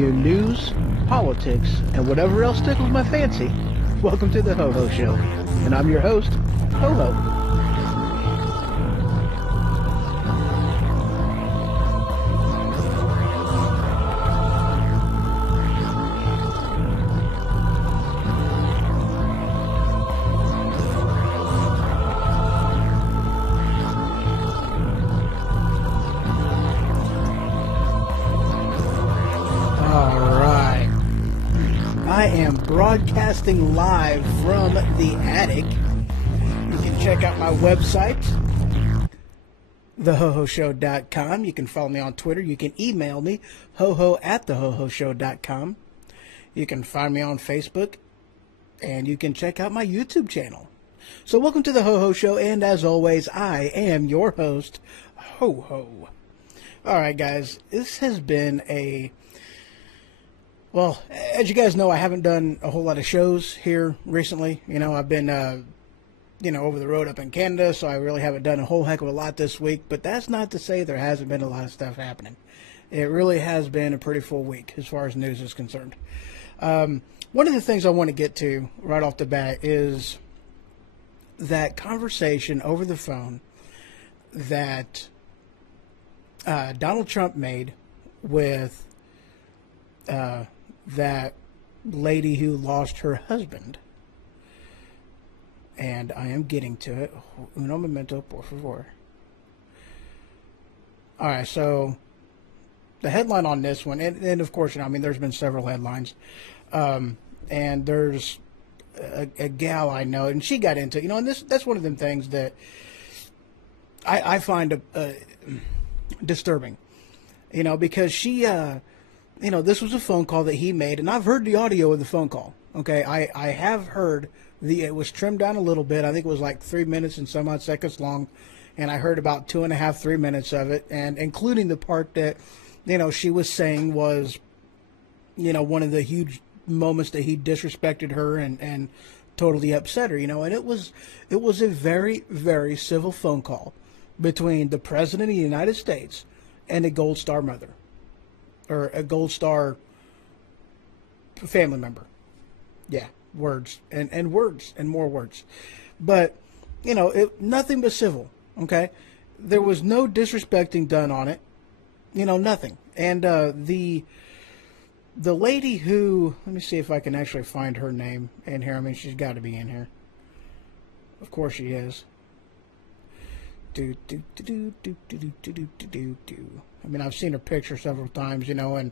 your news, politics, and whatever else tickles my fancy. Welcome to the Ho Ho Show, and I'm your host, Ho Ho. Broadcasting live from the attic. You can check out my website, thehohoshow.com. You can follow me on Twitter. You can email me, hoho@thehohoshow.com. You can find me on Facebook, and you can check out my YouTube channel. So welcome to the Ho Ho Show, and as always, I am your host, Ho Ho. Alright guys, this has been well, as you guys know, I haven't done a whole lot of shows here recently. You know, I've been, over the road up in Canada, so I really haven't done a whole heck of a lot this week. But that's not to say there hasn't been a lot of stuff happening. It really has been a pretty full week as far as news is concerned. One of the things I want to get to right off the bat is that conversation over the phone that Donald Trump made with that lady who lost her husband. And I am getting to it. Uno momento, por favor. Alright, so the headline on this one, and of course, there's been several headlines. And there's a gal I know, and she got into, and that's one of them things that I find disturbing. Because she, this was a phone call that he made, and I've heard the audio of the phone call. Okay, I have heard it was trimmed down a little bit. I think it was like 3 minutes and some odd seconds long, and I heard about 2.5, 3 minutes of it, and including the part that, she was saying was, one of the huge moments that he disrespected her and totally upset her, and it was a very, very civil phone call between the President of the United States and a Gold Star mother. Or a Gold Star family member. Yeah, words. And words. And more words. But, nothing but civil. Okay? There was no disrespecting done on it. Nothing. And the lady who... Let me see if I can actually find her name in here. She's got to be in here. Of course she is. I've seen her picture several times, and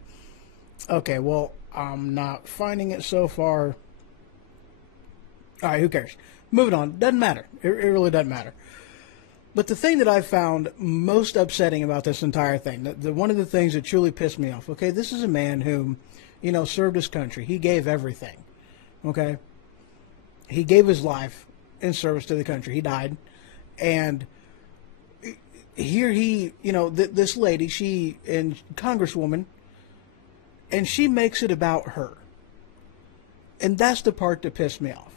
okay, well, I'm not finding it so far. All right, who cares? Moving on. Doesn't matter. It really doesn't matter. But the thing that I found most upsetting about this entire thing, one of the things that truly pissed me off, okay, this is a man who, served his country. He gave everything, okay? He gave his life in service to the country. He died, and here he, this lady, she, and Congresswoman, and she makes it about her. And that's the part that pissed me off.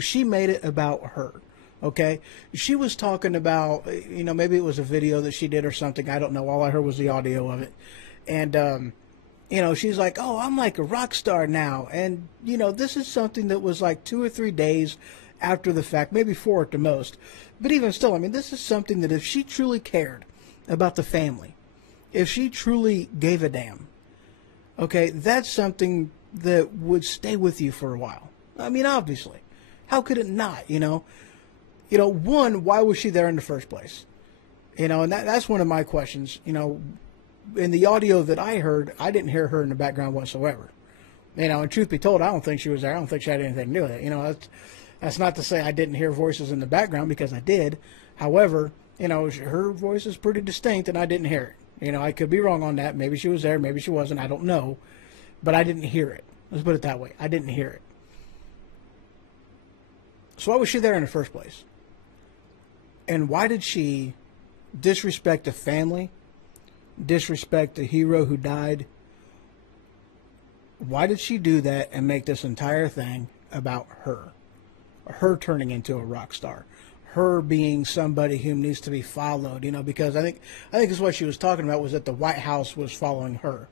She made it about her, okay? She was talking about, maybe it was a video that she did or something. I don't know. All I heard was the audio of it. And, she's like, oh, I'm like a rock star now. And, this is something that was like 2 or 3 days after the fact, maybe 4 at the most. But even still, this is something that if she truly cared about the family, if she truly gave a damn, okay, that's something that would stay with you for a while. Obviously. How could it not, one, why was she there in the first place? And that's one of my questions. In the audio that I heard, I didn't hear her in the background whatsoever. And truth be told, I don't think she was there. I don't think she had anything to do with it. That's not to say I didn't hear voices in the background, because I did. However, her voice is pretty distinct, and I didn't hear it. I could be wrong on that. Maybe she was there, maybe she wasn't. I don't know. But I didn't hear it. Let's put it that way. I didn't hear it. So why was she there in the first place? And why did she disrespect the family, disrespect the hero who died? Why did she do that and make this entire thing about her? Her turning into a rock star, her being somebody who needs to be followed, because I think that's what she was talking about, was that the White House was following her.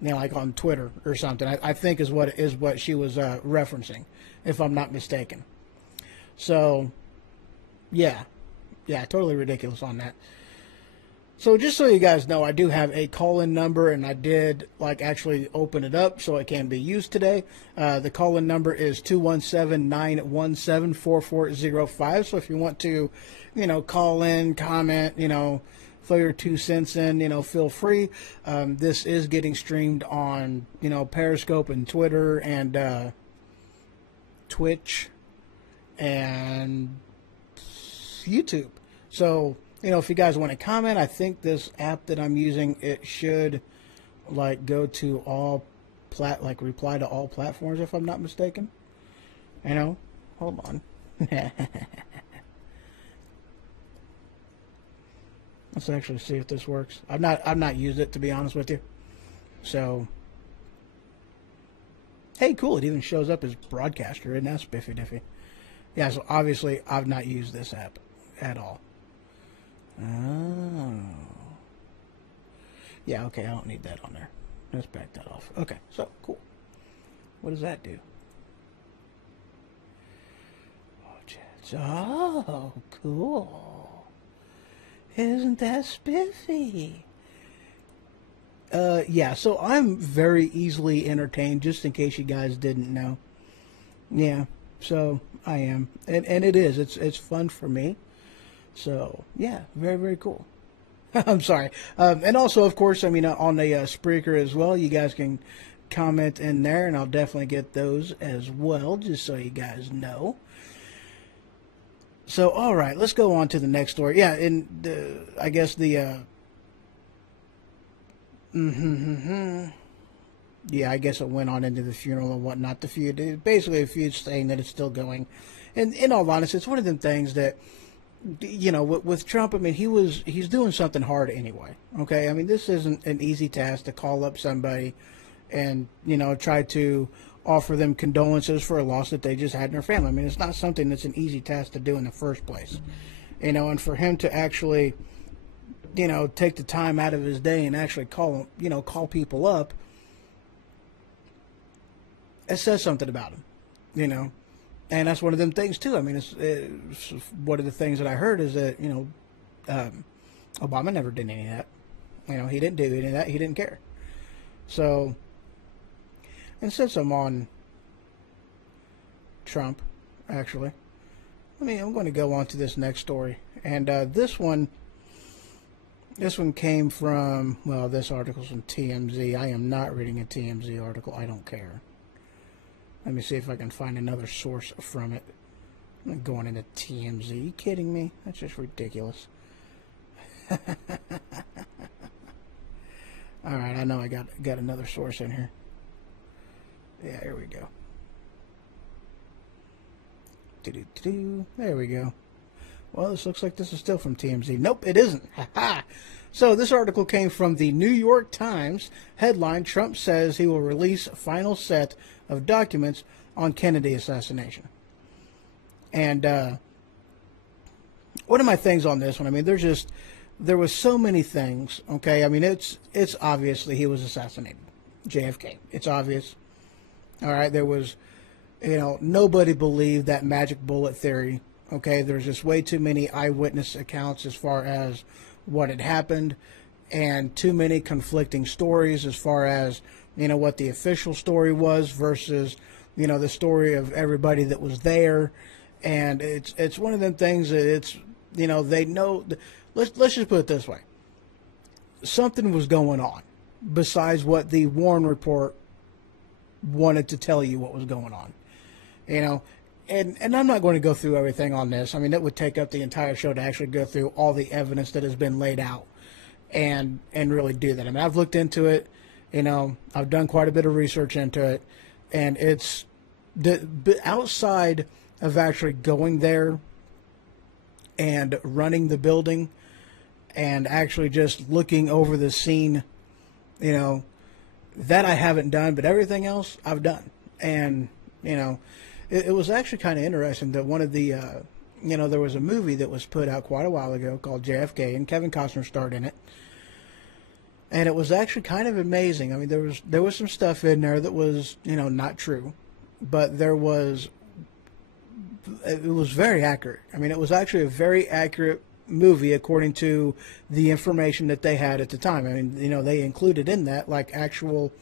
you know, like on Twitter or something. I think is what she was referencing, if I'm not mistaken. So, yeah, totally ridiculous on that. So just so you guys know, I do have a call-in number, and I did actually open it up so it can be used today. The call-in number is 217-917-4405. So if you want to, call in, comment, throw your 2 cents in, feel free. This is getting streamed on, Periscope and Twitter and Twitch and YouTube. So, if you guys want to comment, I think this app that I'm using, it should go to all reply to all platforms, if I'm not mistaken. Hold on. Let's actually see if this works. I've not used it, to be honest with you. So, hey, cool. It even shows up as broadcaster, and that's spiffy diffy. Yeah, so obviously I've not used this app at all. Oh. Yeah, okay, I don't need that on there. Let's back that off. Okay, so, cool. What does that do? Oh, cool. Isn't that spiffy? Yeah, so I'm very easily entertained, just in case you guys didn't know. Yeah, so I am. And it is. It's fun for me. So, yeah, very, very cool. I'm sorry. And also, of course, on the Spreaker as well, you guys can comment in there, and I'll definitely get those as well, just so you guys know. So, all right, let's go on to the next story. Yeah, and I guess the... Yeah, I guess it went on into the funeral and whatnot. The feud, basically, a feud saying that it's still going. And in all honesty, it's one of them things that... with Trump, he's doing something hard anyway. Okay, this isn't an easy task to call up somebody and try to offer them condolences for a loss that they just had in their family. It's not something that's an easy task to do in the first place. And for him to actually, take the time out of his day and actually call people up, it says something about him. And that's one of them things, too. It's one of the things that I heard is that, Obama never did any of that. He didn't do any of that. He didn't care. So, and since I'm on Trump, actually, I'm going to go on to this next story. And this one came from, this article's from TMZ. I am not reading a TMZ article. I don't care. Let me see if I can find another source from it. I'm not going into TMZ. Are you kidding me? That's just ridiculous. All right, I know I got another source in here. Yeah, here we go. There we go. Well, this looks like this is still from TMZ. Nope, it isn't. So this article came from the New York Times. Headline, Trump says he will release final set of documents on Kennedy assassination. And one of my things on this one, there was so many things, okay? It's obviously he was assassinated. JFK. It's obvious. All right, there was, nobody believed that magic bullet theory, okay? There's just way too many eyewitness accounts as far as what had happened, and too many conflicting stories as far as, what the official story was versus, the story of everybody that was there. And it's one of them things that it's, they know, let's just put it this way. Something was going on besides what the Warren report wanted to tell you what was going on, and I'm not going to go through everything on this. It would take up the entire show to actually go through all the evidence that has been laid out and really do that. I've looked into it, I've done quite a bit of research into it, and it's outside of actually going there and running the building and actually just looking over the scene, that I haven't done, but everything else I've done. And, it was actually kind of interesting that one of the, there was a movie that was put out quite a while ago called JFK, and Kevin Costner starred in it. And it was actually kind of amazing. I mean, there was some stuff in there that was, not true, but it was very accurate. I mean, it was actually a very accurate movie according to the information that they had at the time. I mean, they included in that like actual,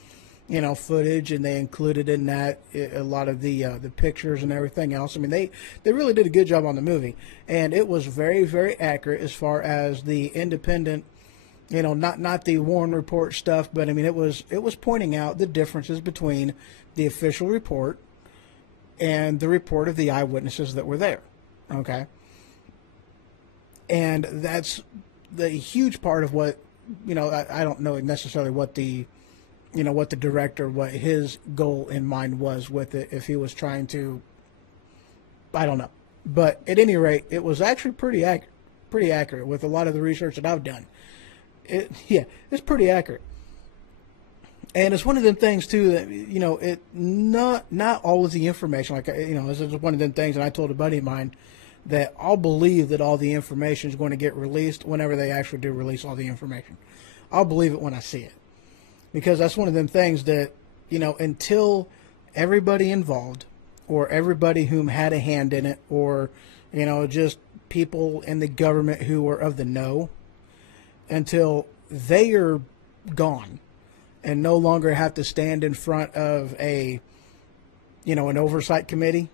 footage, and they included in that a lot of the pictures and everything else. I mean, they really did a good job on the movie, and it was very, very accurate as far as the independent, not the Warren Report stuff, but I mean, it was pointing out the differences between the official report and the report of the eyewitnesses that were there. Okay. And that's the huge part of what, I don't know necessarily what the director, what his goal in mind was with it, if he was trying to, I don't know. But at any rate, it was actually pretty accurate with a lot of the research that I've done. It's pretty accurate. And it's one of them things too that not all of the information, like this is one of them things, and I told a buddy of mine that I'll believe that all the information is going to get released whenever they actually do release all the information. I'll believe it when I see it, because that's one of them things that until everybody involved, or everybody whom had a hand in it, or just people in the government who are of the know, until they are gone and no longer have to stand in front of an oversight committee,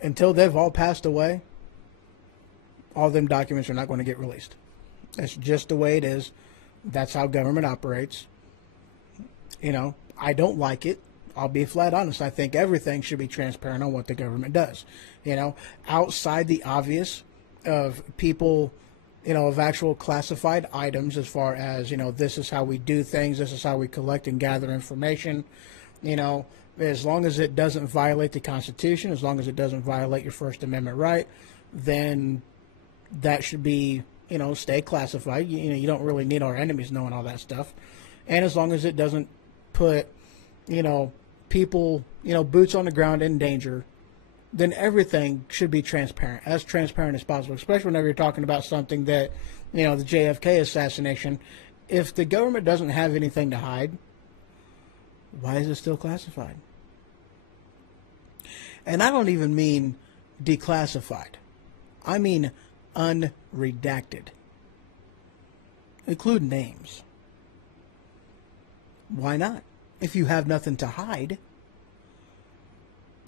until they've all passed away, all them documents are not going to get released. That's just the way it is. That's how government operates. I don't like it. I'll be flat honest. I think everything should be transparent on what the government does. Outside the obvious of people, of actual classified items, as far as, this is how we do things, this is how we collect and gather information, as long as it doesn't violate the Constitution, as long as it doesn't violate your First Amendment right, then that should be, stay classified. You don't really need our enemies knowing all that stuff. And as long as it doesn't put, people, boots on the ground in danger, then everything should be transparent as possible, especially whenever you're talking about something that, the JFK assassination. If the government doesn't have anything to hide, why is it still classified? And I don't even mean declassified. I mean unredacted. Include names. Why not? If you have nothing to hide.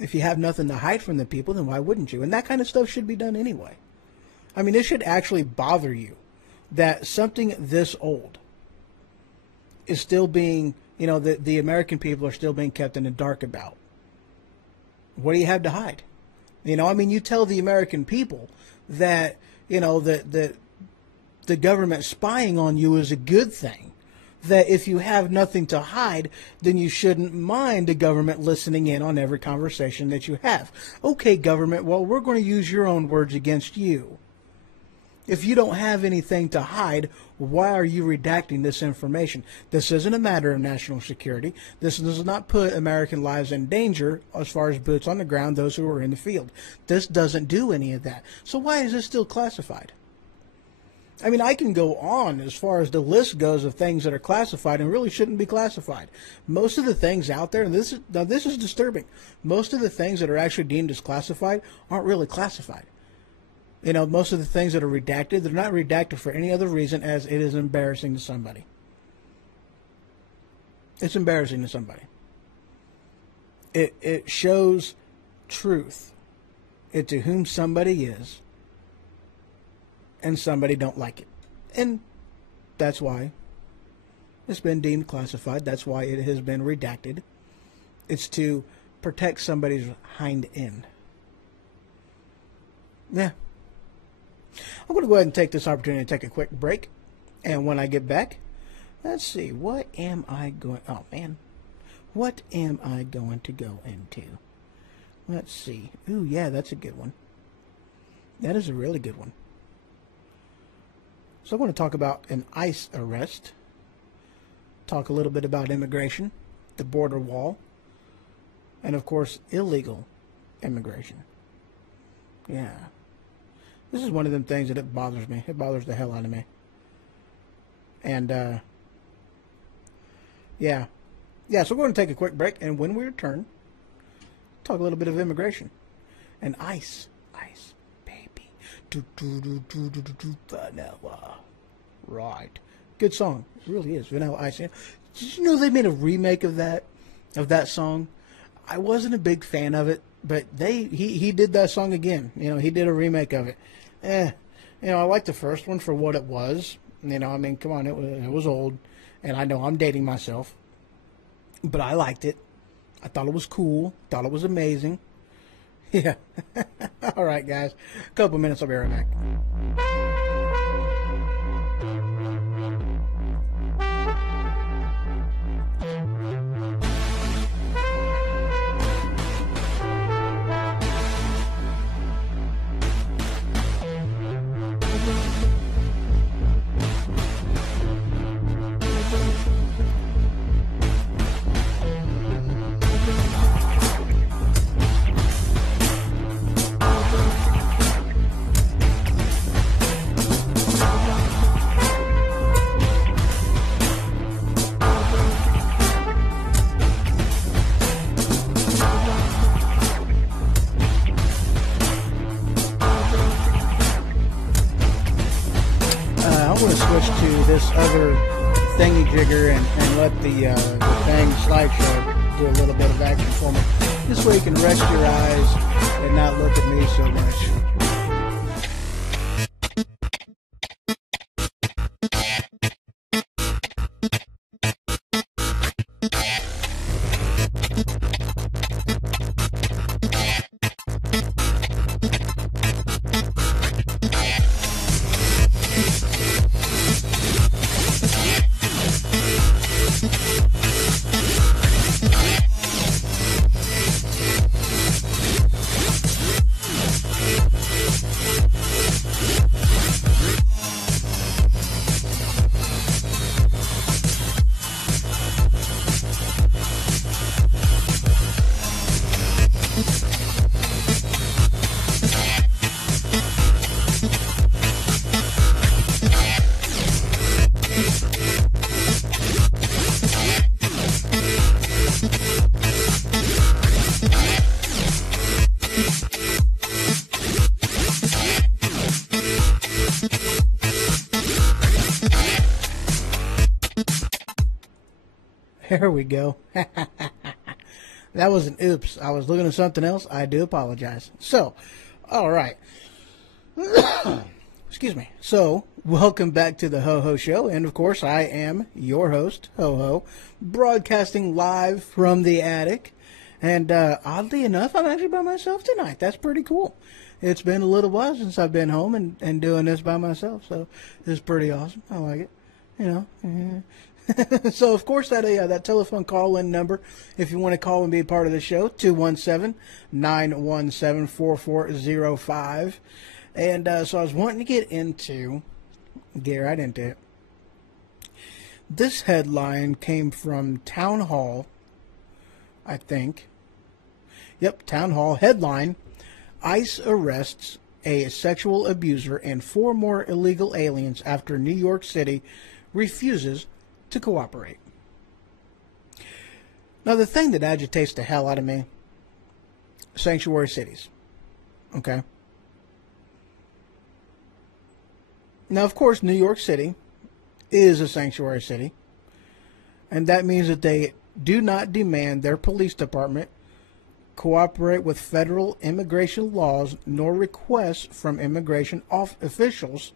If you have nothing to hide from the people, then why wouldn't you? And that kind of stuff should be done anyway. I mean, it should actually bother you that something this old is still being, the American people are still being kept in the dark about. What do you have to hide? You tell the American people that, that the government spying on you is a good thing. That if you have nothing to hide, then you shouldn't mind the government listening in on every conversation that you have. Okay, government, well, we're going to use your own words against you. If you don't have anything to hide, why are you redacting this information? This isn't a matter of national security. This does not put American lives in danger as far as boots on the ground, those who are in the field. This doesn't do any of that. So why is this still classified? I mean, I can go on as far as the list goes of things that are classified and really shouldn't be classified. Most of the things out there, and this is disturbing, most of the things that are actually deemed as classified aren't really classified. Most of the things that are redacted, they're not redacted for any other reason as it is embarrassing to somebody. It's embarrassing to somebody. It shows truth into whom somebody is, and somebody don't like it. And that's why it's been deemed classified. That's why it has been redacted. It's to protect somebody's hind end. Yeah. I'm going to go ahead and take this opportunity to take a quick break. And when I get back, let's see, what am I going to go into? Let's see. Ooh, yeah, that's a good one. That is a really good one. So I want to talk about an ICE arrest, talk a little bit about immigration, the border wall, and of course, illegal immigration. Yeah. This is one of them things that it bothers me. It bothers the hell out of me. And Yeah. Yeah, so we're going to take a quick break, and when we return, talk a little bit of immigration and ice. Ice, baby. Do, do, do, do, do, do, do, vanilla. Right. Good song. It really is. Vanilla Ice. Did you know they made a remake of that song? I wasn't a big fan of it, but he did that song again. He did a remake of it. I liked the first one for what it was. I mean, come on, it was old, and I know I'm dating myself, but I liked it. I thought it was cool. Thought it was amazing. Yeah. All right, guys. A couple minutes. I'll be right back. I'm going to switch to this other thingy jigger and let the thing slideshow do a little bit of action for me. This way you can rest your eyes and not look at me so much. There we go. That was an oops. I was looking at something else. I do apologize. So, all right. Excuse me. So, welcome back to the Ho Ho Show. And, of course, I am your host, Ho Ho, broadcasting live from the attic. And oddly enough, I'm actually by myself tonight. That's pretty cool. It's been a little while since I've been home and doing this by myself. So, it's pretty awesome. I like it. So, of course, that telephone call-in number, if you want to call and be a part of the show, 217-917-4405. And so I was wanting to get right into it. This headline came from Town Hall, I think. Yep, Town Hall headline, ICE arrests a sexual abuser and 4 more illegal aliens after New York City refuses to cooperate. Now, the thing that agitates the hell out of me, sanctuary cities. Okay? Now, of course, New York City is a sanctuary city, and that means that they do not demand their police department cooperate with federal immigration laws nor requests from immigration officials,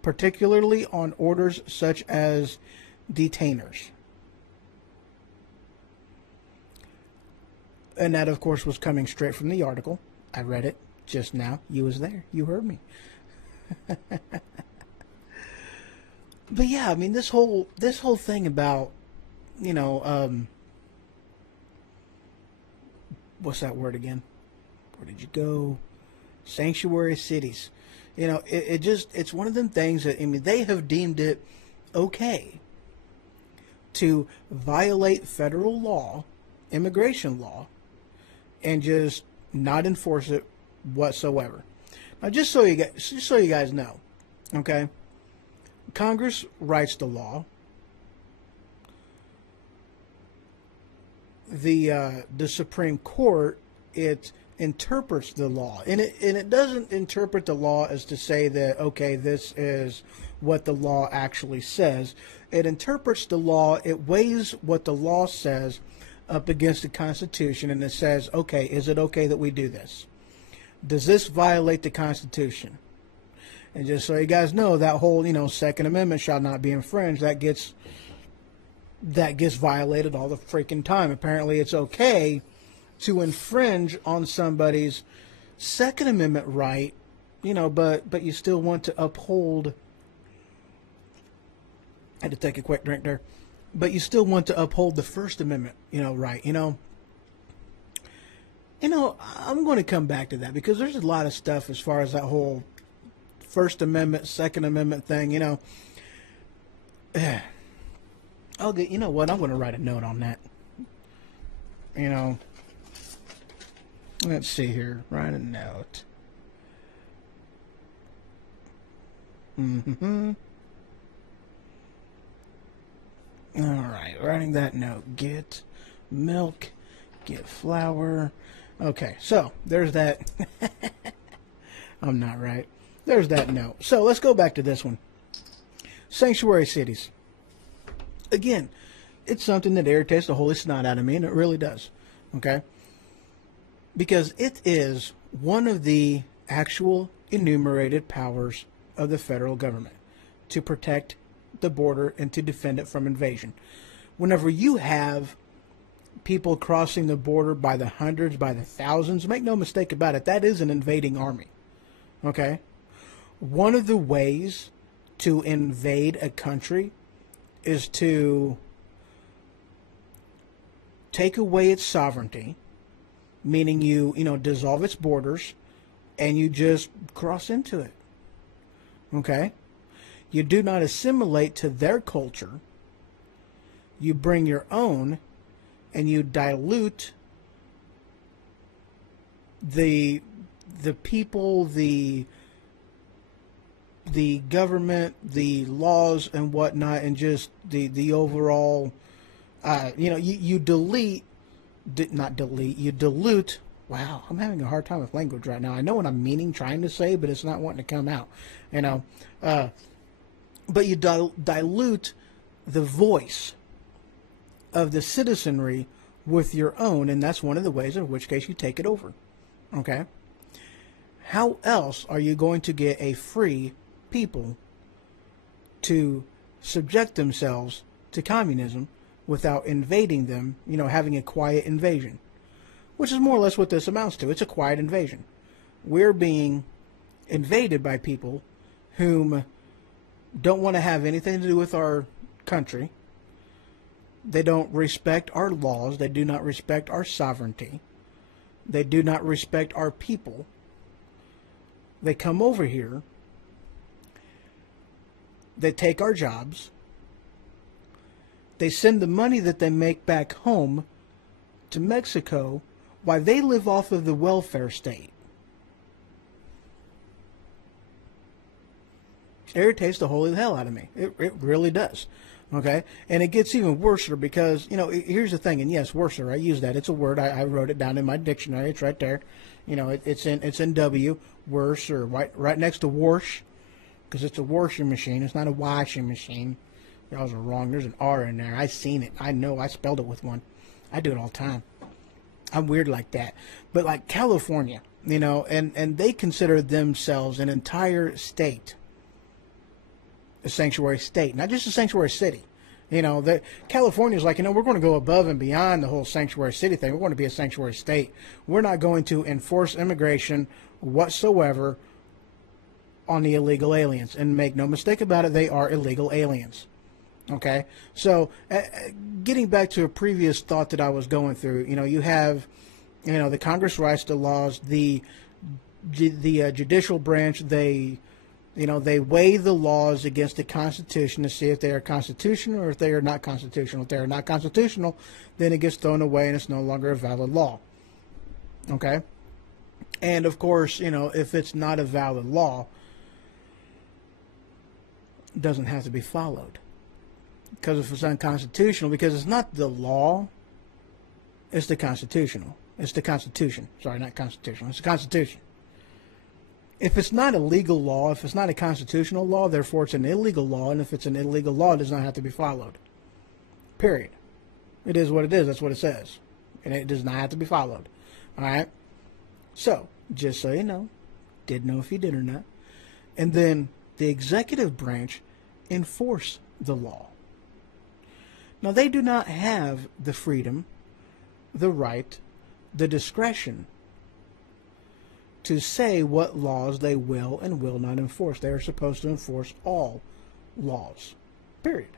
particularly on orders such as detainers. And that, of course, was coming straight from the article. I read it just now. You was there. You heard me. But yeah, I mean, this whole thing about, what's that word again? Where did you go? Sanctuary cities. It's one of them things that, I mean, they have deemed it okay to violate federal law, immigration law, and just not enforce it whatsoever. Now, just so you guys know, okay, Congress writes the law. the Supreme Court, it interprets the law, and it doesn't interpret the law as to say that, okay, this is what the law actually says. It interprets the law. It weighs what the law says up against the Constitution, and it says, okay, is it okay that we do this? Does this violate the Constitution? And just so you guys know, that whole, Second Amendment shall not be infringed, that gets violated all the freaking time. Apparently it's okay to infringe on somebody's Second Amendment right, but you still want to uphold. I had to take a quick drink there. But you still want to uphold the First Amendment, right. I'm going to come back to that because there's a lot of stuff as far as that whole First Amendment, Second Amendment thing, I'll get, what, I'm going to write a note on that. Let's see here. Write a note. All right, writing that note. Get milk, get flour. Okay, so there's that. I'm not right. There's that note. So let's go back to this one. Sanctuary cities. Again, it's something that irritates the holy snot out of me, and it really does. Okay? Because it is one of the actual enumerated powers of the federal government to protect the border and to defend it from invasion. Whenever you have people crossing the border by the hundreds, by the thousands, make no mistake about it, that is an invading army. Okay? One of the ways to invade a country is to take away its sovereignty, meaning you dissolve its borders and you just cross into it. Okay? You do not assimilate to their culture. You bring your own and you dilute the people, the government, the laws and whatnot, and just the overall, you dilute. Wow, I'm having a hard time with language right now. I know what I'm trying to say, but it's not wanting to come out, but you dilute the voice of the citizenry with your own, and that's one of the ways in which case you take it over. Okay? How else are you going to get a free people to subject themselves to communism without invading them, having a quiet invasion? Which is more or less what this amounts to. It's a quiet invasion. We're being invaded by people whom don't want to have anything to do with our country. They don't respect our laws. They do not respect our sovereignty. They do not respect our people. They come over here. They take our jobs. They send the money that they make back home to Mexico while they live off of the welfare state. It irritates the holy hell out of me. It really does. Okay? And it gets even worse because, here's the thing, and yes, worser, I use that. It's a word. I wrote it down in my dictionary. It's right there. It's in W, worse, or right next to wash, because it's a washing machine. It's not a washing machine. Y'all are wrong. There's an R in there. I seen it. I know. I spelled it with one. I do it all the time. I'm weird like that. But like California, and they consider themselves an entire state. A sanctuary state, not just a sanctuary city. California is like, we're going to go above and beyond the whole sanctuary city thing. We're going to be a sanctuary state. We're not going to enforce immigration whatsoever on the illegal aliens. And make no mistake about it, they are illegal aliens. Okay? So, getting back to a previous thought that I was going through, you have, the Congress writes the laws, the judicial branch, they weigh the laws against the Constitution to see if they are constitutional or if they are not constitutional. If they are not constitutional, then it gets thrown away and it's no longer a valid law. Okay? And, of course, if it's not a valid law, it doesn't have to be followed. Because if it's unconstitutional, because it's not the law, It's the constitutional. It's the Constitution. Sorry, not constitutional. It's the Constitution. If it's not a legal law, if it's not a constitutional law, therefore it's an illegal law. And if it's an illegal law, it does not have to be followed. Period. It is what it is. That's what it says. And it does not have to be followed. All right? So, just so you know, didn't know if you did or not. And then the executive branch enforce the law. Now, they do not have the freedom, the right, the discretion to say what laws they will and will not enforce. They are supposed to enforce all laws. Period.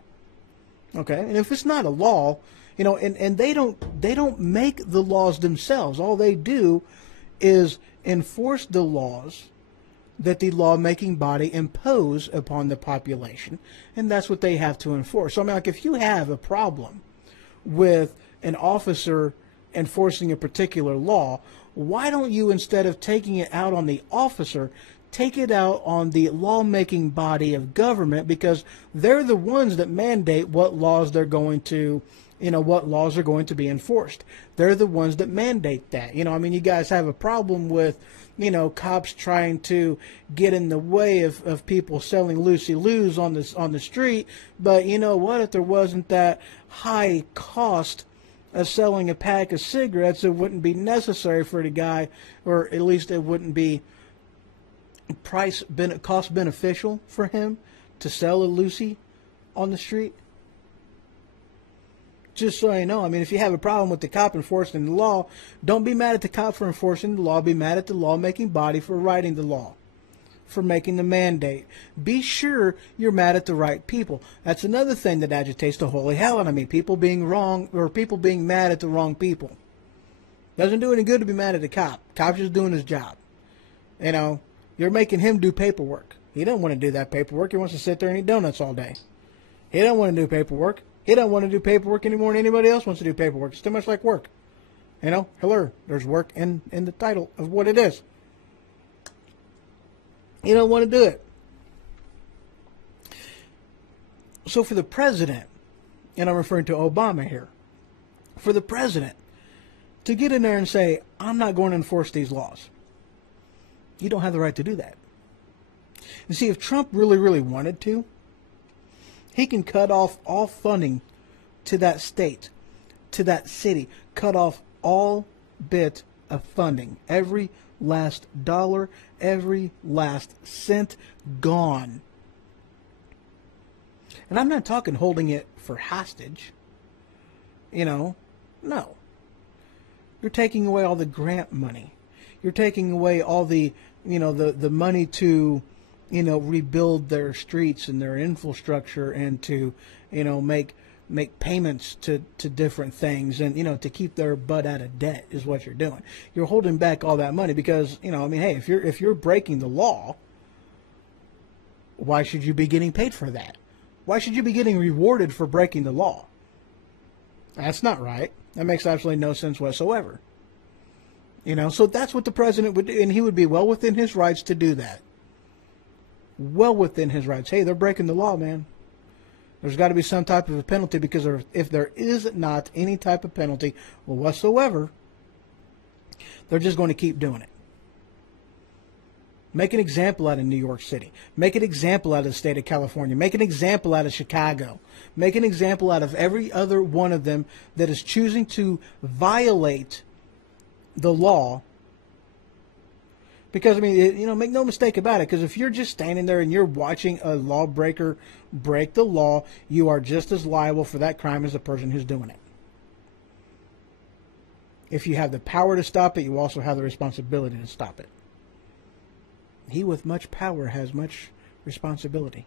Okay? And if it's not a law, you know, and they don't make the laws themselves. All they do is enforce the laws that the lawmaking body impose upon the population, and that's what they have to enforce. So I mean, like, if you have a problem with an officer enforcing a particular law, why don't you, instead of taking it out on the officer, take it out on the lawmaking body of government, because they're the ones that mandate what laws they're going to, you know, what laws are going to be enforced. They're the ones that mandate that. You know, I mean, you guys have a problem with, you know, cops trying to get in the way of people selling loosey-loos on the street, but you know what? If there wasn't that high cost of selling a pack of cigarettes, it wouldn't be necessary for the guy, or at least it wouldn't be cost beneficial for him to sell a loosie on the street. Just so you know, I mean, if you have a problem with the cop enforcing the law, don't be mad at the cop for enforcing the law. Be mad at the lawmaking body for writing the law, for making the mandate. Be sure you're mad at the right people. That's another thing that agitates the holy hell out of me. People being wrong, or people being mad at the wrong people. Doesn't do any good to be mad at the cop. Cop's just doing his job. You know, you're making him do paperwork. He doesn't want to do that paperwork. He wants to sit there and eat donuts all day. He doesn't want to do paperwork. He doesn't want to do paperwork anymore than anybody else wants to do paperwork. It's too much like work. You know, hello, there's work in the title of what it is. You don't want to do it. So for the president, and I'm referring to Obama here, for the president to get in there and say, I'm not going to enforce these laws, you don't have the right to do that. You see, if Trump really, really wanted to, he can cut off all funding to that state, to that city, cut off all bit of funding. Every last dollar, every last cent gone. And I'm not talking holding it for hostage. You know, no. You're taking away all the grant money. You're taking away all the, you know, the money to, you know, rebuild their streets and their infrastructure, and to, you know, make payments to different things, and, you know, to keep their butt out of debt is what you're doing. You're holding back all that money because, you know, I mean, hey, if you're breaking the law, why should you be getting paid for that? Why should you be getting rewarded for breaking the law? That's not right. That makes absolutely no sense whatsoever. You know, so that's what the president would do, and he would be well within his rights to do that. Well within his rights. Hey, they're breaking the law, man. There's got to be some type of a penalty, because if there is not any type of penalty whatsoever, they're just going to keep doing it. Make an example out of New York City. Make an example out of the state of California. Make an example out of Chicago. Make an example out of every other one of them that is choosing to violate the law. Because, I mean, you know, make no mistake about it, because if you're just standing there and you're watching a lawbreaker break the law, you are just as liable for that crime as the person who's doing it. If you have the power to stop it, you also have the responsibility to stop it. He with much power has much responsibility.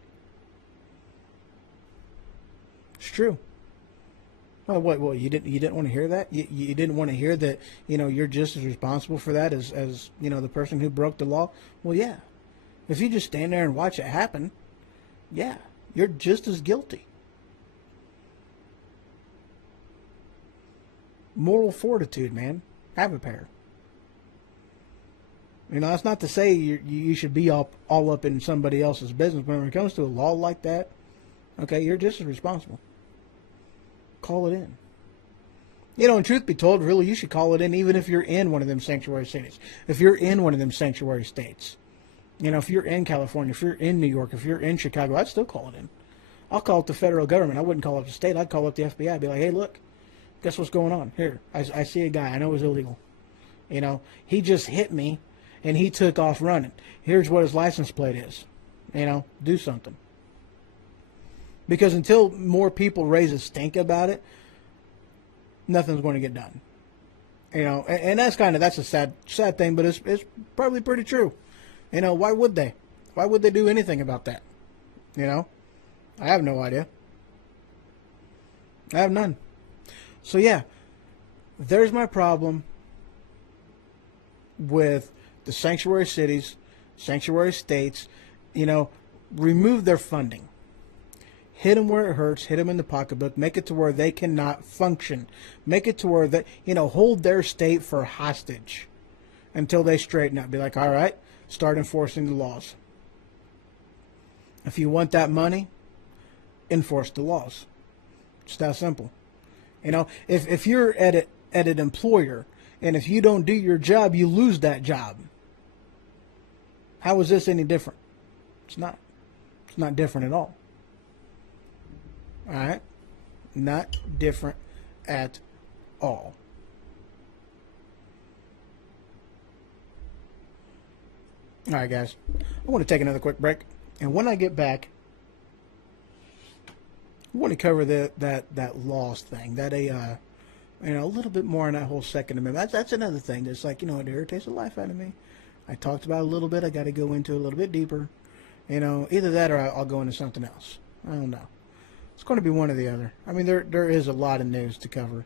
It's true. Well, you didn't want to hear that? You didn't want to hear that, you know, you're just as responsible for that as you know, the person who broke the law? Well, yeah. If you just stand there and watch it happen, yeah, you're just as guilty. Moral fortitude, man. Have a pair. You know, that's not to say you should be all up in somebody else's business, but when it comes to a law like that, okay, you're just as responsible. Call it in. And truth be told, really, you should call it in even if you're in one of them sanctuary cities. If you're in one of them sanctuary states. If you're in California, if you're in New York, if you're in Chicago, I'd still call it in. I'll call it the federal government. I wouldn't call it the state. I'd call it the FBI. I'd be like, hey, look, guess what's going on? Here, I see a guy. I know it was illegal. He just hit me, and he took off running. Here's what his license plate is. Do something. Because until more people raise a stink about it, nothing's going to get done. And that's a sad thing, but it's probably pretty true. Why would they? Why would they do anything about that? I have no idea. I have none. So yeah, there's my problem with the sanctuary cities, sanctuary states. Remove their funding. Hit them where it hurts. Hit them in the pocketbook. Make it to where they cannot function. Make it to where they, hold their state for hostage until they straighten up. Be like, all right, start enforcing the laws. If you want that money, enforce the laws. It's that simple. If you're at an employer and if you don't do your job, you lose that job. How is this any different? It's not. It's not different at all. All right? Not different at all. All right, guys. I want to take another quick break. And when I get back, I want to cover that laws thing. That a little bit more on that whole Second Amendment. That's another thing that's like, it irritates the life out of me. I talked about it a little bit. I got to go into it a little bit deeper. Either that or I'll go into something else. I don't know. It's going to be one or the other. I mean, there is a lot of news to cover.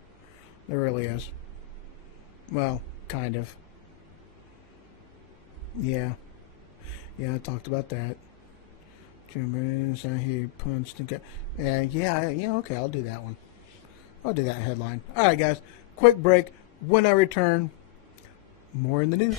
There really is. Well, kind of. Yeah. Yeah, I talked about that. He punched and got. Okay, I'll do that one. I'll do that headline. All right, guys. Quick break. When I return, more in the news.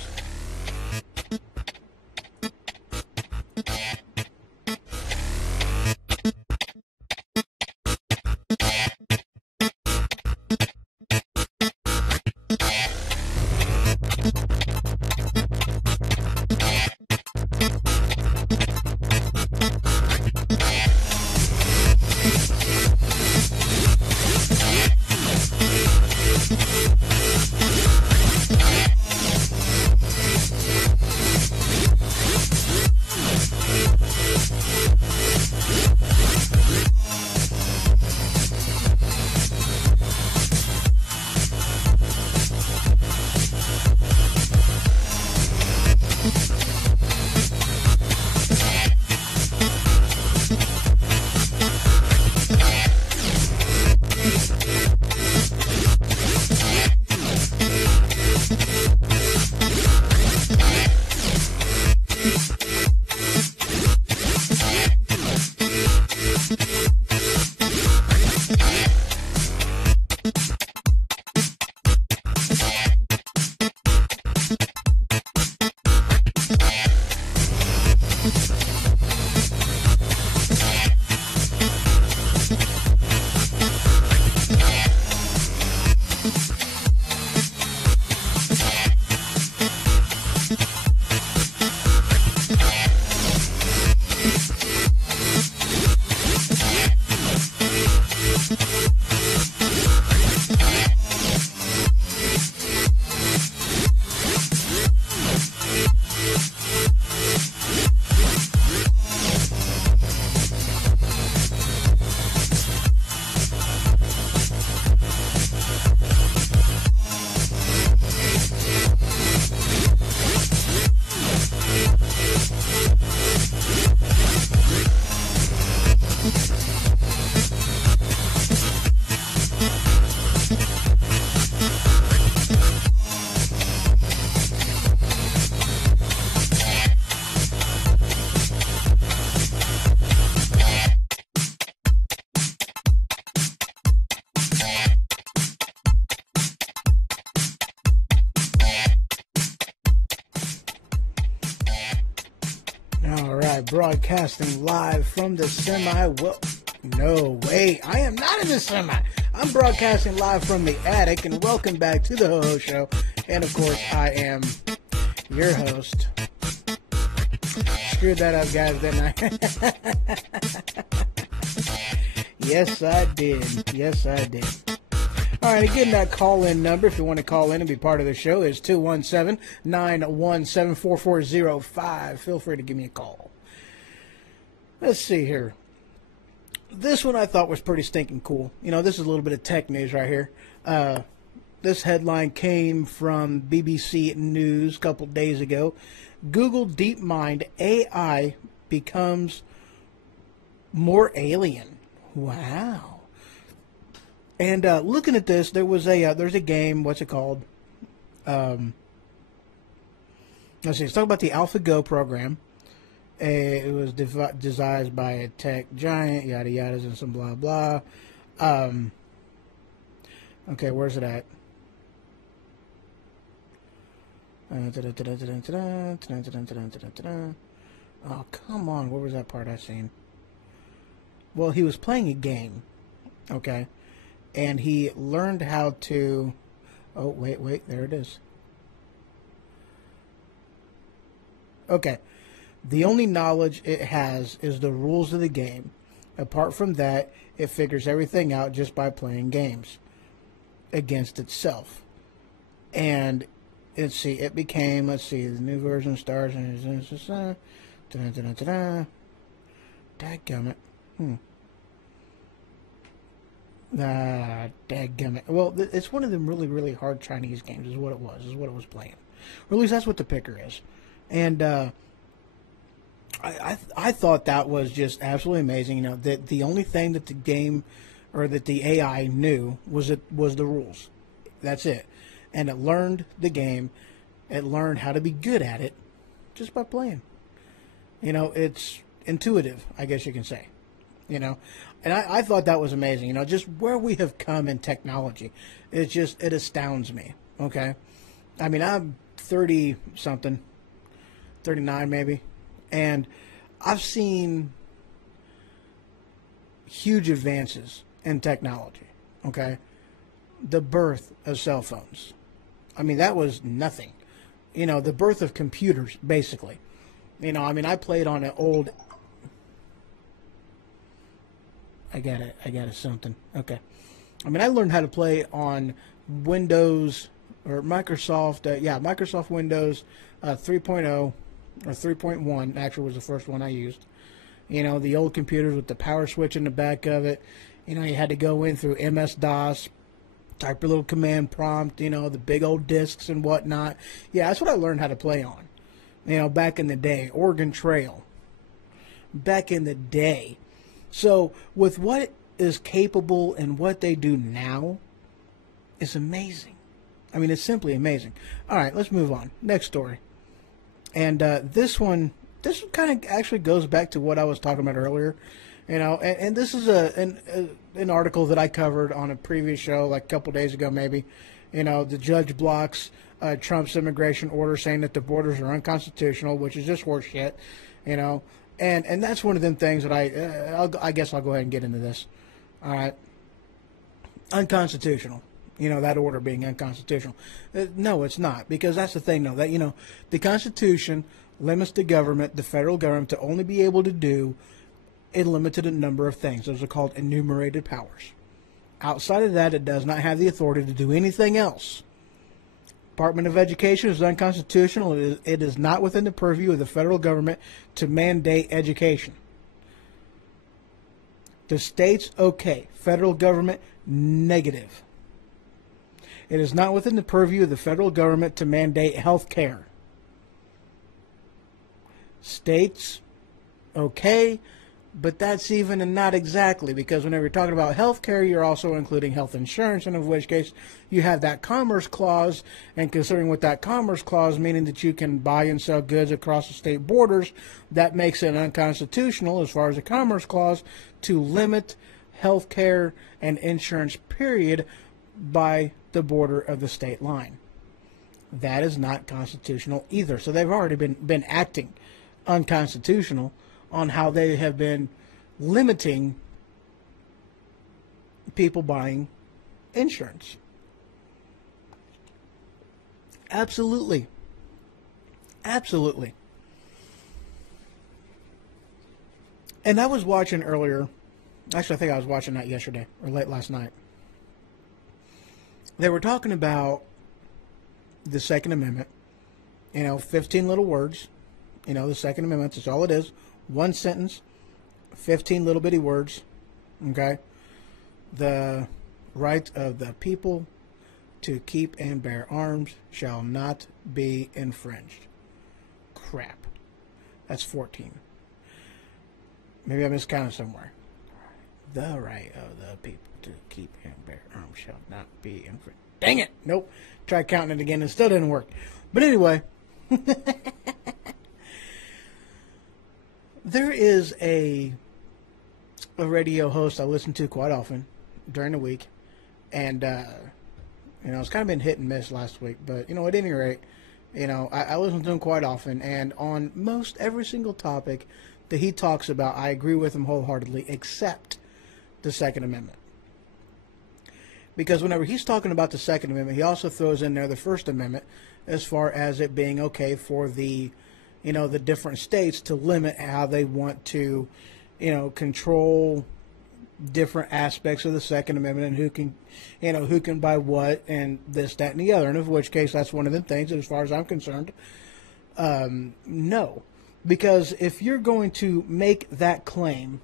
Broadcasting live from the semi. Well, no, wait, I am not in the semi. I'm broadcasting live from the attic, and welcome back to the Ho-Ho Show. And of course, I am your host. Screwed that up, guys, didn't I? Yes, I did. Yes, I did. All right, again, that call-in number, if you want to call in and be part of the show, is 217-917-4405. Feel free to give me a call. Let's see here. This one I thought was pretty stinking cool. You know, this is a little bit of tech news right here. This headline came from BBC News a couple days ago. Google DeepMind AI becomes more alien. Wow. And looking at this, there's a game. What's it called? Let's see. It's talking about the AlphaGo program. It was designed by a tech giant, yada yadas, and some blah blah. Okay, where's it at? Oh, come on. Where was that part I seen? Well, he was playing a game. Okay. And he learned how to... Oh, wait. There it is. Okay. The only knowledge it has is the rules of the game. Apart from that, it figures everything out just by playing games against itself. And it became, let's see, the new version stars and dadgummit. Dadgummit. Well, it's one of them really, really hard Chinese games is what it was playing. Or at least that's what the picker is. And I thought that was just absolutely amazing. You know, that the only thing that the game or that the AI knew was the rules. That's it. And it learned the game. It learned how to be good at it just by playing. You know, it's intuitive, I guess you can say. You know, and I thought that was amazing. You know, just where we have come in technology. It astounds me. Okay. I mean, I'm 30-something, 39 maybe. And I've seen huge advances in technology, okay? The birth of cell phones. I mean, that was nothing. You know, the birth of computers, basically. You know, I mean, I played on an old... I got it, something. Okay. I mean, I learned how to play on Windows, or Microsoft, Microsoft Windows 3.0. Or 3.1 actually was the first one I used. You know, the old computers with the power switch in the back of it. You know, you had to go in through MS-DOS, type your little command prompt, you know, the big old discs and whatnot. Yeah, that's what I learned how to play on. You know, back in the day. Oregon Trail. Back in the day. So, with what is capable and what they do now, it's amazing. I mean, it's simply amazing. All right, let's move on. Next story. And this one kind of actually goes back to what I was talking about earlier, you know. And this is an article that I covered on a previous show, like a couple days ago, maybe. You know, the judge blocks Trump's immigration order, saying that the borders are unconstitutional, which is just horse shit, you know. And that's one of them things that I guess I'll go ahead and get into this. All right, unconstitutional. You know, that order being unconstitutional. No, it's not, because that's the thing, though, that, you know, the Constitution limits the government, the federal government, to only be able to do a limited number of things. Those are called enumerated powers. Outside of that, it does not have the authority to do anything else. Department of Education is unconstitutional. It is not within the purview of the federal government to mandate education. The states, okay. Federal government, negative. It is not within the purview of the federal government to mandate health care. States, okay, but that's even and not exactly, because whenever you're talking about health care, you're also including health insurance, and in which case you have that Commerce Clause, and considering with that Commerce Clause, meaning that you can buy and sell goods across the state borders, that makes it unconstitutional as far as the Commerce Clause to limit health care and insurance, period, by the border of the state line. That is not constitutional either. So they've already been acting unconstitutional on how they have been limiting people buying insurance. Absolutely. Absolutely. And I was watching earlier, actually I think I was watching that yesterday or late last night. They were talking about the Second Amendment, 15 little words. The Second Amendment, that's all it is. One sentence, 15 little bitty words, okay? The right of the people to keep and bear arms shall not be infringed. Crap. That's 14. Maybe I miscounted somewhere. The right of the people to keep and bear arms shall not be infringed. Dang it! Nope. Tried counting it again and it still didn't work. But anyway, there is a radio host I listen to quite often during the week, and it's kind of been hit and miss last week. But at any rate, I listen to him quite often, and on most every single topic that he talks about, I agree with him wholeheartedly, except the Second Amendment. Because whenever he's talking about the Second Amendment, he also throws in there the First Amendment as far as it being okay for the different states to limit how they want to, control different aspects of the Second Amendment and who can buy what and this, that, and the other. And in which case, that's one of the things that, as far as I'm concerned, no. Because if you're going to make that claim,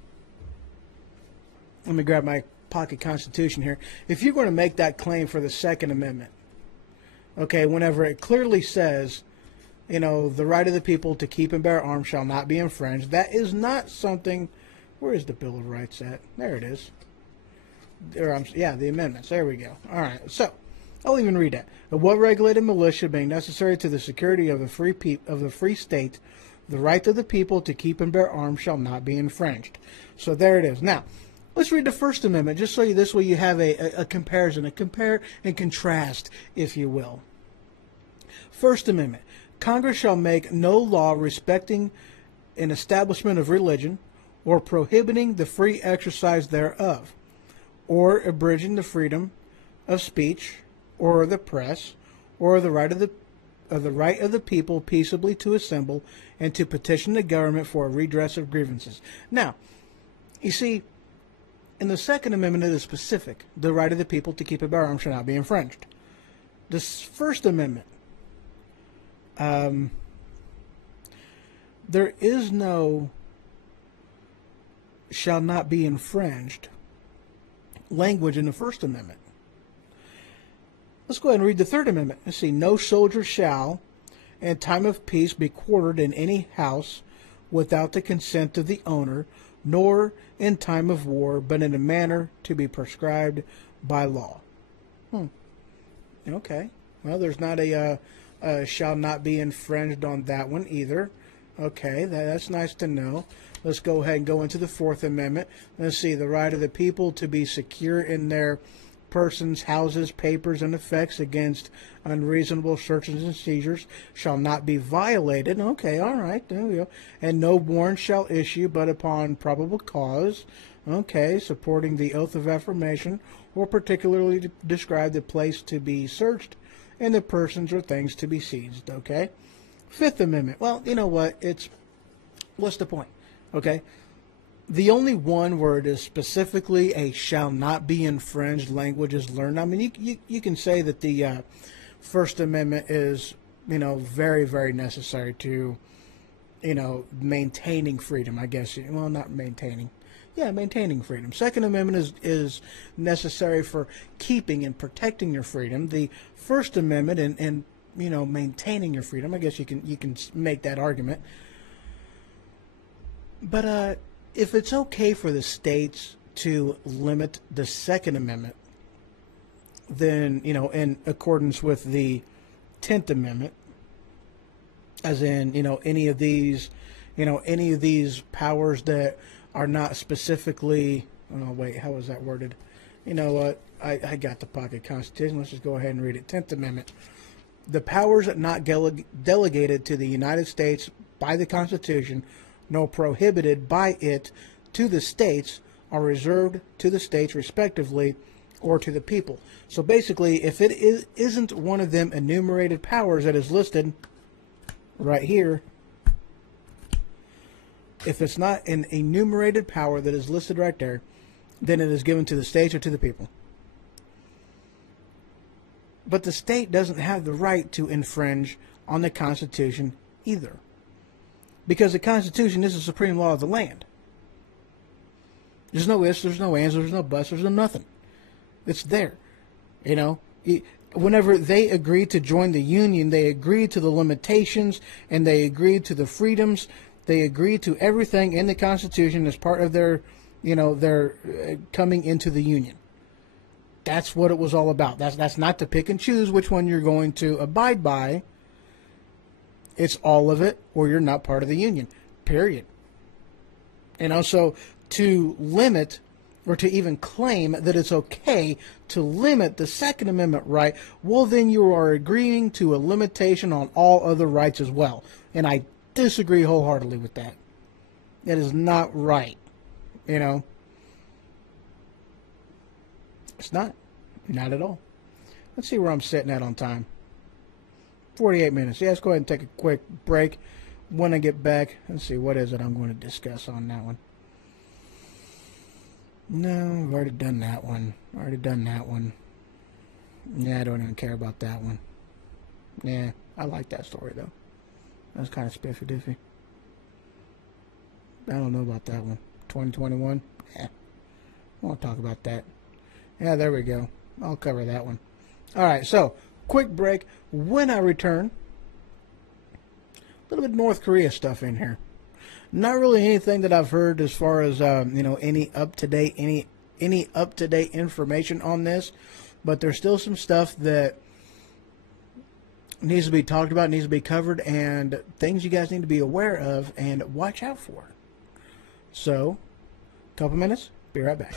let me grab my pocket constitution here. If you're going to make that claim for the Second Amendment, okay, whenever it clearly says, the right of the people to keep and bear arms shall not be infringed, that is not something. Where is the Bill of Rights at? There it is. The amendments. There we go. All right. So I'll even read that. A well-regulated militia being necessary to the security of the free state, the right of the people to keep and bear arms shall not be infringed. So there it is. Now, let's read the First Amendment, just so this way you have a comparison, a compare and contrast, if you will. First Amendment. Congress shall make no law respecting an establishment of religion, or prohibiting the free exercise thereof, or abridging the freedom of speech, or the press, or the right of the people peaceably to assemble and to petition the government for a redress of grievances. Now, you see, in the Second Amendment it is specific. The right of the people to keep and bear arms shall not be infringed. The First Amendment, there is no shall not be infringed language in the First Amendment. Let's go ahead and read the Third Amendment. Let's see. No soldier shall, in time of peace, be quartered in any house without the consent of the owner, nor in time of war, but in a manner to be prescribed by law. Okay. Well, there's not a shall not be infringed on that one either. Okay, that's nice to know. Let's go ahead and go into the Fourth Amendment. Let's see. The right of the people to be secure in their persons, houses, papers, and effects against unreasonable searches and seizures shall not be violated. Okay, all right, there we go. And no warrant shall issue but upon probable cause. Okay, supporting the oath of affirmation or particularly describe the place to be searched and the persons or things to be seized. Okay. Fifth Amendment. Well, you know what? What's the point? Okay. The only one where it is specifically a shall not be infringed language is learned. I mean, you can say that the First Amendment is, very, very necessary to, maintaining freedom, I guess. Well, not maintaining. Yeah, maintaining freedom. Second Amendment is necessary for keeping and protecting your freedom. The First Amendment and maintaining your freedom, I guess you can make that argument. But if it's okay for the states to limit the Second Amendment, then, in accordance with the 10th Amendment, as in, any of these powers that are not specifically, oh, wait, how was that worded? You know what? I got the pocket constitution. Let's just go ahead and read it. 10th Amendment. The powers not delegated to the United States by the Constitution, nor prohibited by it to the states, are reserved to the states respectively or to the people. So basically, if it isn't one of them enumerated powers that is listed right here, if it's not an enumerated power that is listed right there, then it is given to the states or to the people. But the state doesn't have the right to infringe on the Constitution either. Because the Constitution is the supreme law of the land. There's no ifs, there's no ands, there's no buts, there's no nothing. It's there. You know, whenever they agreed to join the Union, they agreed to the limitations and they agreed to the freedoms. They agreed to everything in the Constitution as part of their, you know, their coming into the Union. That's what it was all about. That's not to pick and choose which one you're going to abide by. It's all of it, or you're not part of the Union. Period. You know, so to limit or to even claim that it's okay to limit the Second Amendment right, well, then you are agreeing to a limitation on all other rights as well. And I disagree wholeheartedly with that. That is not right. You know, it's not. Not at all. Let's see where I'm sitting at on time. 48 minutes. Yeah, let's go ahead and take a quick break. When I get back, let's see, what is it I'm going to discuss on that one? No, I've already done that one. Yeah, I don't even care about that one. Yeah, I like that story, though. That's kind of spiffy-diffy. I don't know about that one. 2021? Yeah, I won't talk about that. Yeah, there we go. I'll cover that one. All right, so quick break. When I return, a little bit North Korea stuff in here. Not really anything that I've heard as far as you know, any up to date information on this, but there's still some stuff that needs to be talked about, needs to be covered, and things you guys need to be aware of and watch out for. So, a couple minutes. Be right back.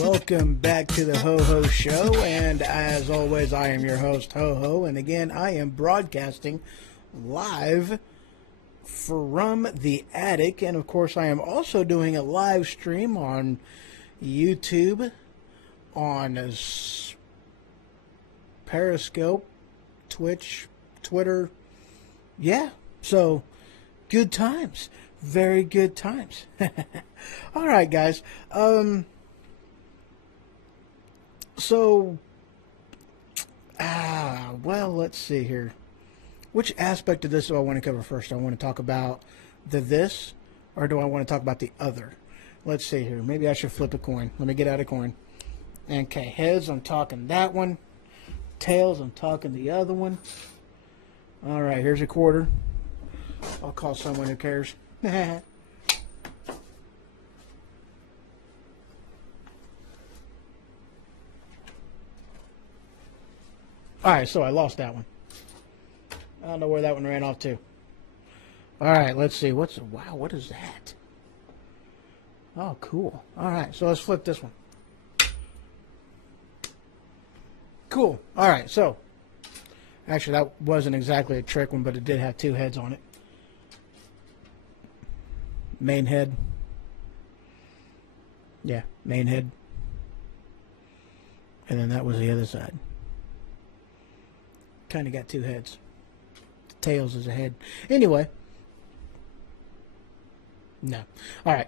Welcome back to the Ho Ho Show, and as always, I am your host, Ho Ho, and again, I am broadcasting live from the attic, and of course, I am also doing a live stream on YouTube, on Periscope, Twitch, Twitter, yeah, so good times, very good times. All right, guys, well, let's see here. Which aspect of this do I want to cover first? Do I want to talk about the this, or do I want to talk about the other? Let's see here. Maybe I should flip a coin. Let me get out a coin. Okay, heads, I'm talking that one. Tails, I'm talking the other one. All right, here's a quarter. I'll call someone who cares. Alright, so I lost that one. I don't know where that one ran off to. Alright, let's see. Wow, what is that? Oh, cool. Alright, so let's flip this one. Cool. Alright, so. Actually, that wasn't exactly a trick one, but it did have two heads on it. Main head. Yeah, main head. And then that was the other side. Kind of got two heads. Tails is a head. Anyway. No. All right.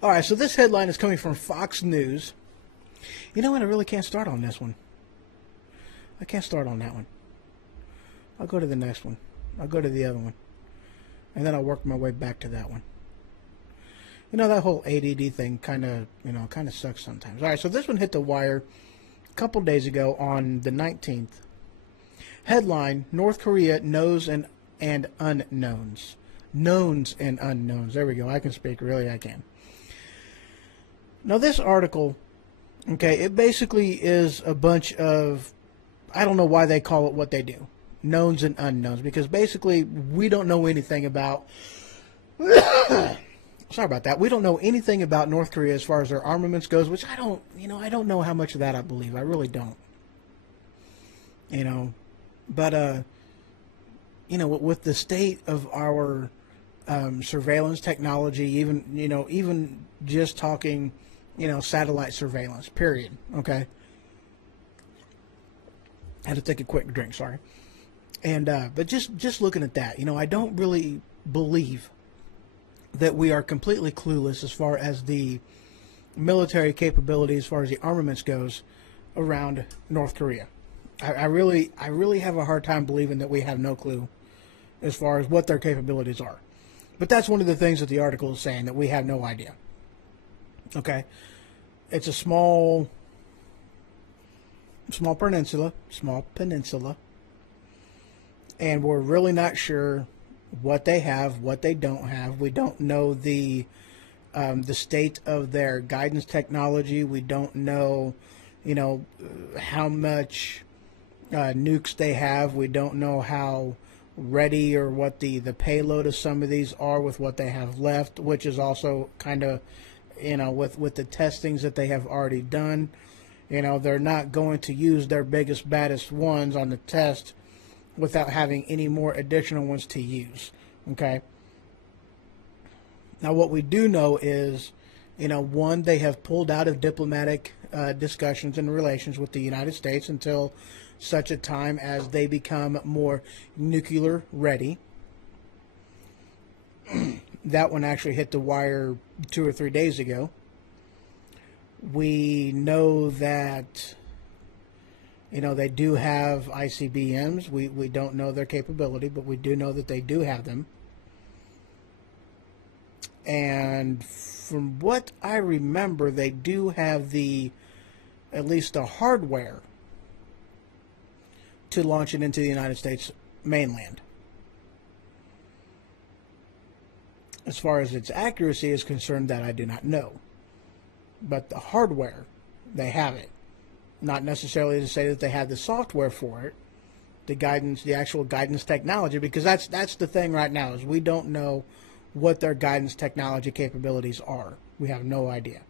All right, so this headline is coming from Fox News. You know what? I really can't start on this one. I can't start on that one. I'll go to the next one. I'll go to the other one. And then I'll work my way back to that one. You know, that whole ADD thing kind of sucks sometimes. All right, so this one hit the wire a couple days ago on the 19th. Headline, North Korea knows and unknowns. Knowns and unknowns. There we go. I can speak. Really, I can. Now, this article, okay, it basically is a bunch of, I don't know why they call it what they do. Knowns and unknowns. Because basically, we don't know anything about, sorry about that. We don't know anything about North Korea as far as their armaments goes, which I don't know how much of that I believe. I really don't. But, with the state of our surveillance technology, even just talking, satellite surveillance, period, okay? I had to take a quick drink, sorry. And, but just looking at that, I don't really believe that we are completely clueless as far as the military capability, as far as the armaments goes, around North Korea. I really have a hard time believing that we have no clue as far as what their capabilities are. But that's one of the things that the article is saying, that we have no idea. Okay? It's a small peninsula, and we're really not sure what they have, what they don't have. We don't know the state of their guidance technology. We don't know, how much nukes they have. We don't know how ready or what the payload of some of these are with what they have left, which is also kind of, with the testings that they have already done. They're not going to use their biggest, baddest ones on the test without having any more additional ones to use. Okay? Now, what we do know is, one, they have pulled out of diplomatic discussions and relations with the United States until such a time as they become more nuclear ready. That one actually hit the wire 2 or 3 days ago. We know that, they do have ICBMs. We don't know their capability, but we do know that they do have them. And from what I remember, they do have at least the hardware to launch it into the United States mainland. As far as its accuracy is concerned, that I do not know. But the hardware, they have it. Not necessarily to say that they have the software for it, the actual guidance technology, because that's the thing right now, is we don't know what their guidance technology capabilities are. We have no idea.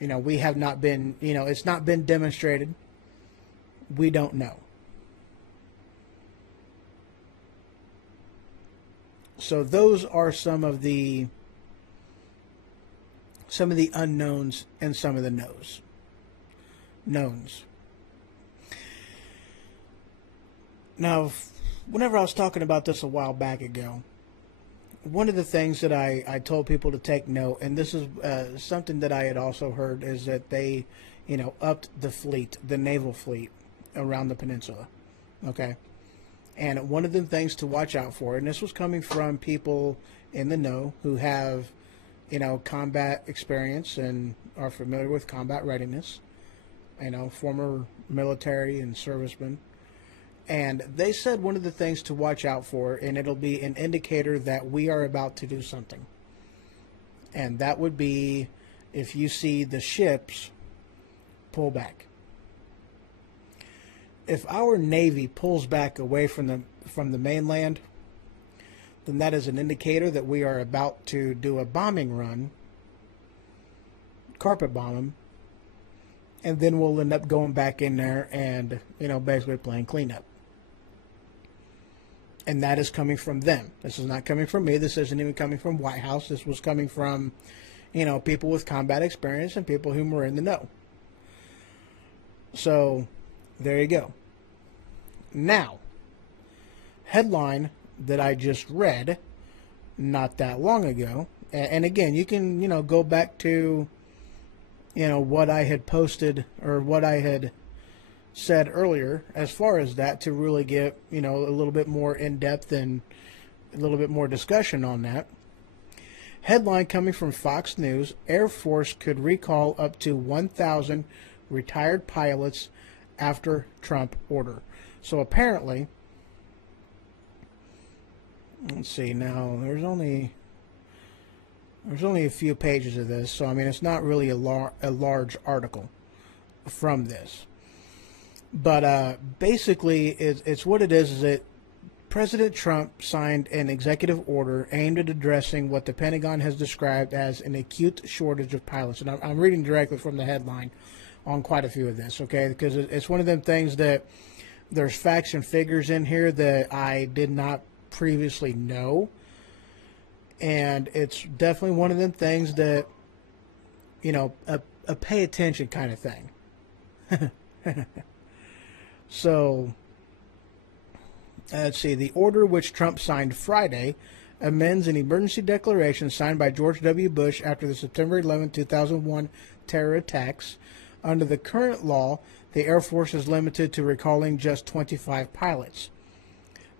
You know, we have not been, you know, it's not been demonstrated. We don't know. So those are some of the unknowns and some of the knowns. Now, whenever I was talking about this a while back ago, one of the things that I told people to take note, and this is something that I had also heard, is that they, you know, upped the fleet, the naval fleet around the peninsula. Okay? And one of the things to watch out for, and this was coming from people in the know who have, you know, combat experience and are familiar with combat readiness, you know, former military and servicemen. And they said one of the things to watch out for, and it'll be an indicator that we are about to do something. And that would be if you see the ships pull back. If our Navy pulls back away from the mainland, then that is an indicator that we are about to do a bombing run, carpet bomb them, and then we'll end up going back in there and, you know, basically playing cleanup. And that is coming from them. This is not coming from me. This isn't even coming from White House. This was coming from, you know, people with combat experience and people who were in the know. So, there you go. Now, headline that I just read not that long ago, and again, you can, you know, go back to, you know, what I had posted or what I had said earlier as far as that to really get, you know, a little bit more in depth and a little bit more discussion on that. Headline coming from Fox News: Air Force could recall up to 1,000 retired pilots after Trump order. So apparently, let's see, now there's only a few pages of this, so I mean it's not really a large article from this. But basically, it's what it is that President Trump signed an executive order aimed at addressing what the Pentagon has described as an acute shortage of pilots. And I'm reading directly from the headline on quite a few of this, okay? Because it's one of them things that there's facts and figures in here that I did not previously know. And it's definitely one of them things that, you know, a pay attention kind of thing. So, let's see. The order, which Trump signed Friday, amends an emergency declaration signed by George W. Bush after the September 11, 2001 terror attacks. Under the current law, the Air Force is limited to recalling just 25 pilots.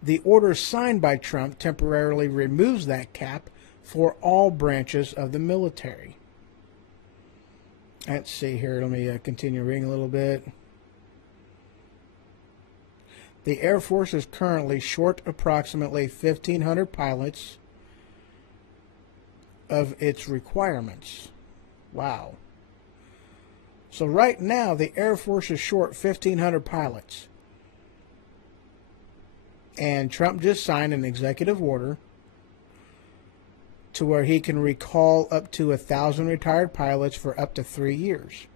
The order signed by Trump temporarily removes that cap for all branches of the military. Let's see here. Let me continue reading a little bit. The Air Force is currently short approximately 1,500 pilots of its requirements. Wow. So right now, the Air Force is short 1,500 pilots. And Trump just signed an executive order to where he can recall up to 1,000 retired pilots for up to 3 years.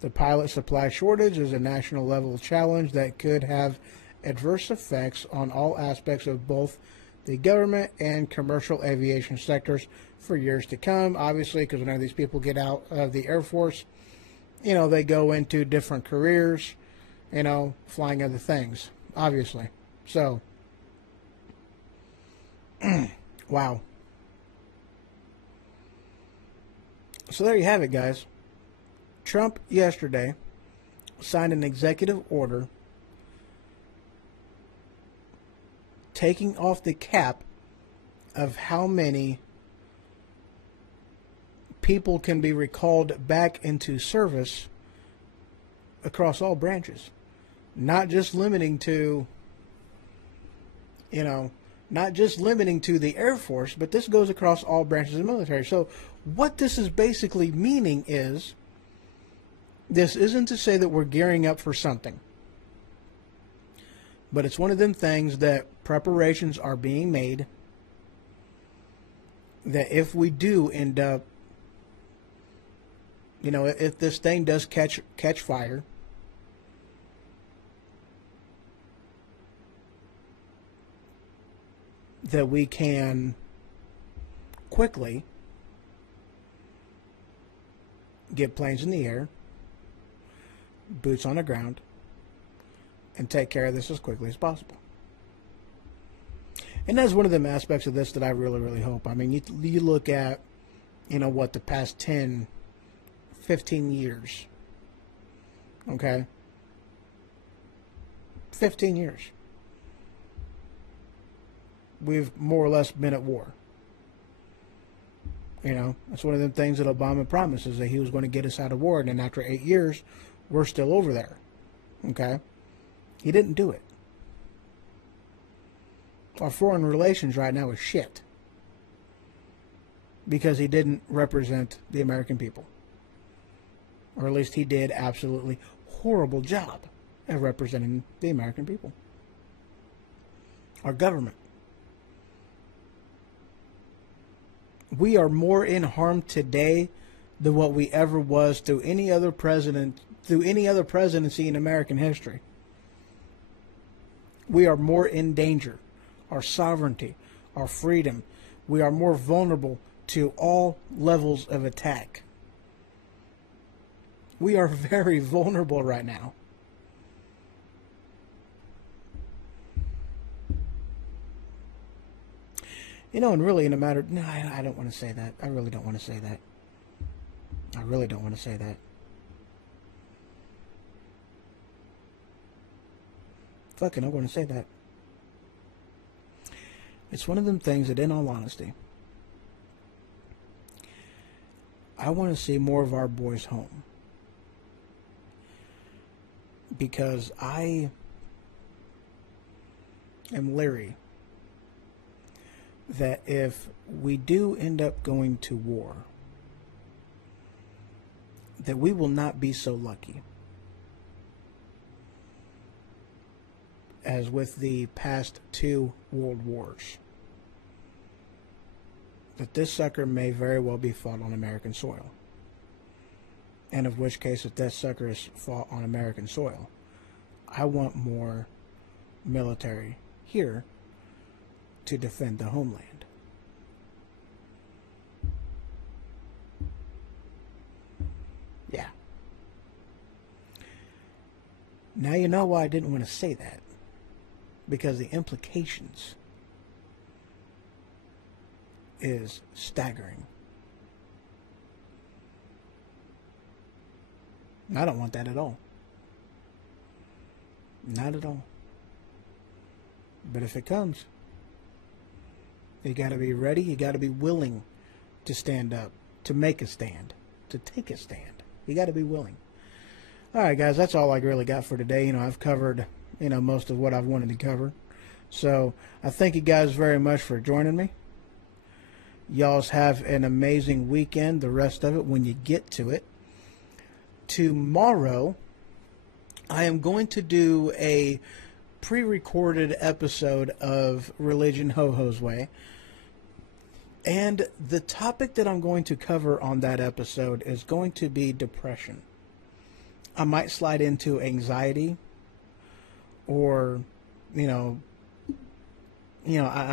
The pilot supply shortage is a national level challenge that could have adverse effects on all aspects of both the government and commercial aviation sectors for years to come. Obviously, because whenever these people get out of the Air Force, you know, they go into different careers, you know, flying other things, obviously. So, wow. So there you have it, guys. Trump yesterday signed an executive order taking off the cap of how many people can be recalled back into service across all branches. Not just limiting to, you know, not just limiting to the Air Force, but this goes across all branches of the military. So what this is basically meaning is, this isn't to say that we're gearing up for something, but it's one of them things that preparations are being made, that if we do end up You know, if this thing does catch fire, that we can quickly get planes in the air, boots on the ground, and take care of this as quickly as possible. And that's one of the aspects of this that I really, really hope. I mean, you look at, you know, what the past 10, 15 years, okay? 15 years. We've more or less been at war. You know, that's one of the things that Obama promised, is that he was going to get us out of war. And then after 8 years, we're still over there. Okay? He didn't do it. Our foreign relations right now is shit. Because he didn't represent the American people. Or at least he did absolutely horrible job at representing the American people. Our government. We are more in harm today than what we ever was through any other presidency in American history. We are more in danger. Our sovereignty, our freedom. We are more vulnerable to all levels of attack. We are very vulnerable right now. You know, and really in a matter... No, I don't want to say that. I really don't want to say that. I really don't want to say that. Fucking, I'm going to say that. It's one of them things that, in all honesty, I want to see more of our boys home. Because I am leery that if we do end up going to war, that we will not be so lucky as with the past 2 world wars. That this sucker may very well be fought on American soil. And of which case, if that sucker is fought on American soil, I want more military here to defend the homeland. Yeah. Now you know why I didn't want to say that. Because the implications is staggering. I don't want that at all. Not at all. But if it comes, you got to be ready. You got to be willing to stand up, to make a stand, to take a stand. You got to be willing. All right, guys, that's all I really got for today. You know, I've covered, you know, most of what I've wanted to cover. So I thank you guys very much for joining me. Y'all's have an amazing weekend, the rest of it, when you get to it. Tomorrow, I am going to do a pre-recorded episode of Religion Ho-Ho's Way. And the topic that I'm going to cover on that episode is going to be depression. I might slide into anxiety, or, I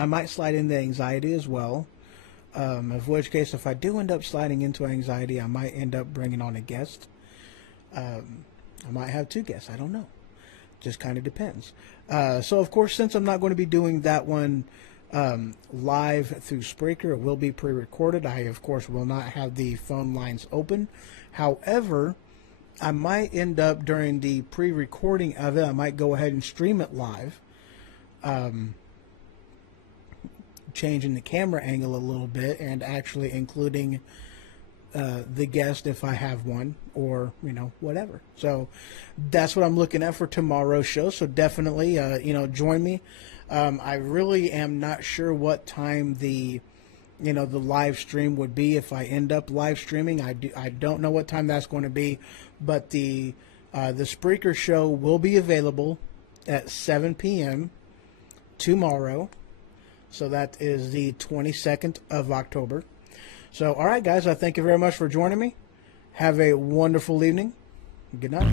might slide into anxiety as well. Of which case, if I do end up sliding into anxiety, I might end up bringing on a guest. I might have 2 guests. I don't know. Just kind of depends. So, of course, since I'm not going to be doing that one live through Spreaker, it will be pre-recorded. I, of course, will not have the phone lines open. However, I might end up, during the pre-recording of it, I might go ahead and stream it live. Changing the camera angle a little bit and actually including the guest if I have one, or whatever. So that's what I'm looking at for tomorrow's show. So definitely join me. I really am not sure what time the live stream would be if I end up live streaming. I don't know what time that's going to be, but the Spreaker show will be available at 7 p.m. tomorrow. So that is the 22nd of October. So, all right, guys, I thank you very much for joining me. Have a wonderful evening. Good night.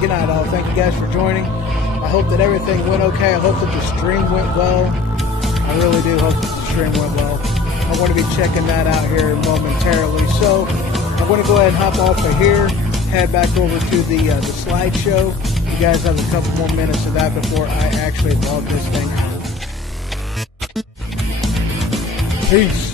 Good night, all. Thank you guys for joining. I hope that everything went okay. I hope that the stream went well. I really do hope that the stream went well. I'm going to be checking that out here momentarily. So I'm going to go ahead and hop off of here, head back over to the slideshow. You guys have a couple more minutes of that before I actually log this thing out. Peace.